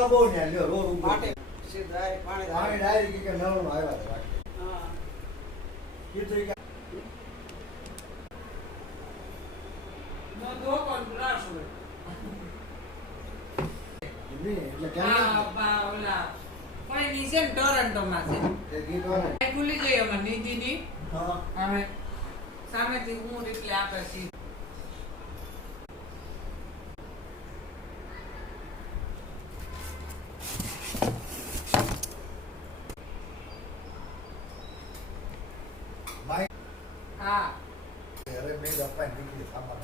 વાળા બહુ ને લ્યો રોડ ઉપર માટે સીધા પાણી ડાયરેક્ટ કે નળનું આવ્યા હતા હા કીધું કે નો દો કોણ રાસો એટલે કેમ ઓલા કોઈ નીચે ટોરન્ટોમાં છે એ ગીત વાળા એ ખુલી ગઈ અમાર નીતિની હા હવે સામેથી હું રિપ્લે આપે છે ભાઈ હા અરે મેં ગપ્પા નીકળી સામાન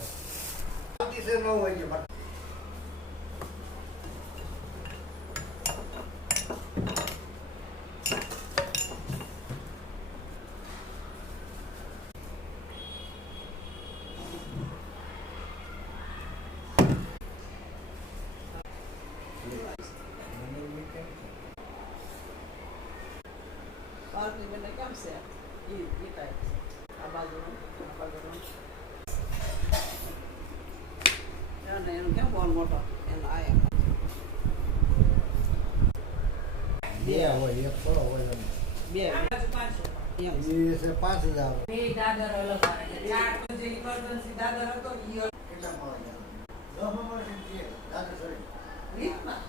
આવતી છે ન હોય છે પાર્કની મને કેમ છે ઈ ટાઈપ આ બાજુ ને એનું કેમ બોલ મોટો એનો આ એમ બે હોય એક થોડો હોય એમ બે બાજુ 500 એમ એ છે 5000 બે દાદર અલગ આવે છે ચાર તો જે ઇમરજન્સી દાદર હતો ઈ કેટલા મળે દસ મળે છે દાદા સરી રીતમાં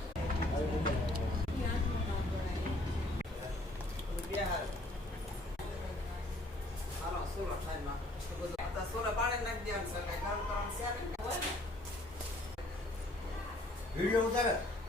બિહાર હાલો સોલા ટાઈમમાં તો બધું આ સોલા પાણી નાખી દેવાનું છે એટલે ગરમ કરવાનું છે ને હોય ને વિડિયો ઉતારે